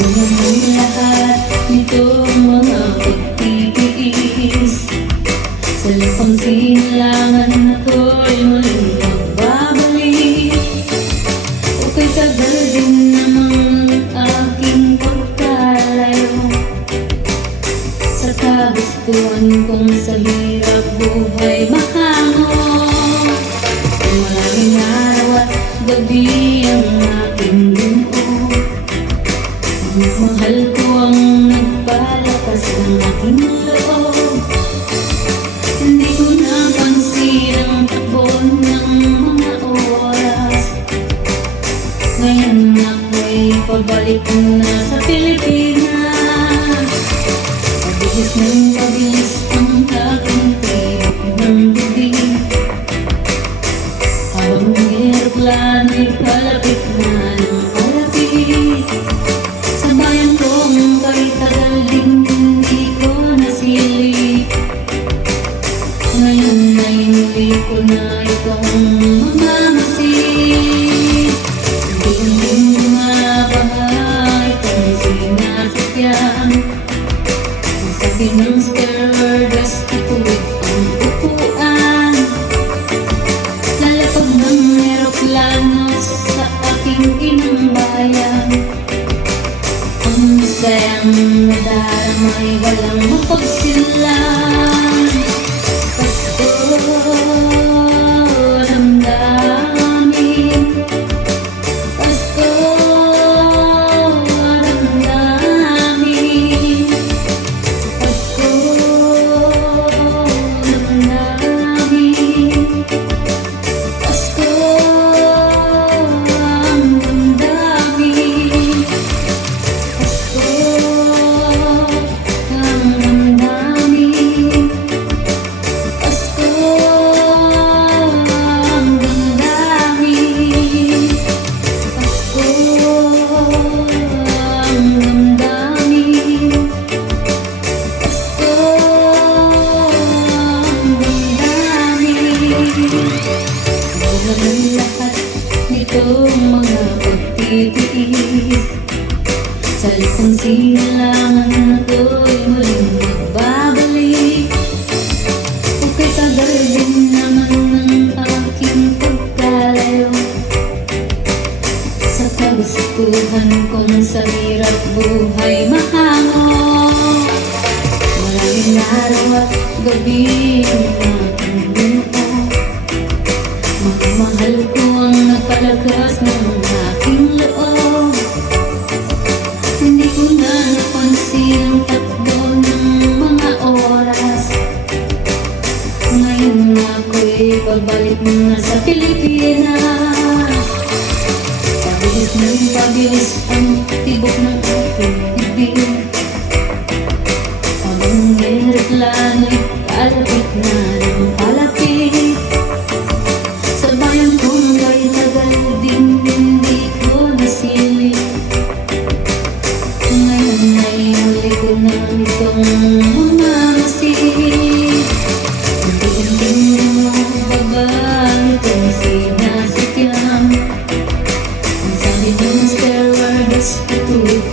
Alam mo lahat nitong mga pagtitiis. Sa lapang silangan ako'y muling magbabalik. Okay, tagal din namang aking pagkalayo sa kagustuhan kong sa hirap buhay mahango. Maraming araw at gabi ang aking buo. Mahal ko ang nagpalakas ng aking loob. Hindi ko napansin ang takbo ng mga oras. Ngayon ako'y pabalik na sa Pilipinas. Pabilis ng pabilis ang aking tibok ng bibig. Habang eroplano'y palapit na ng palapit. Sa bayan kong kay tagal din hindi ko nasilip. Ngayon ay muli ko na itong mamamasid. Hindi yung bumabaha itong sinasakyan. Ang sabi ng stewardess, ituwid ang upuan. Lalapag ng eroplano sa aking inang bayan. Ang sayang nadaramay walang mapagsilan. Pasko, damdamin. Pasko, damdamin. Pasko, damdamin. Pasko, damdamin. Pasko, ang damdamin. Pasko, ang damdamin. Pasko, ang damdamin. Pasko, ang damdamin. Buwan ng lahat nitong mga pagtitiis. Sa likong silangan ako'y muling magbabalik. Okay, tagal din naman ng aking pagkalayo sa kagustuhan kong sa hirap buhay mahango. Maraming araw at gabi ang aking buo. Mahal ko ang nagpalakas ng aking loob. Hindi ko na napansin ang takbo ng mga oras. Ngayon ako'y pabalik na sa Pilipinas. Pabilis ng pabilis ang tibok ng aking bibig. Habang eroplano'y palapit na ng palapit. Sa bayan kong kay tagal din hindi ko nasilip. Ngayon ay huli ko na itong mamamasid. Unti-unting bumababa itong sinasakyan. Ang sabi ng stewardess, ituloy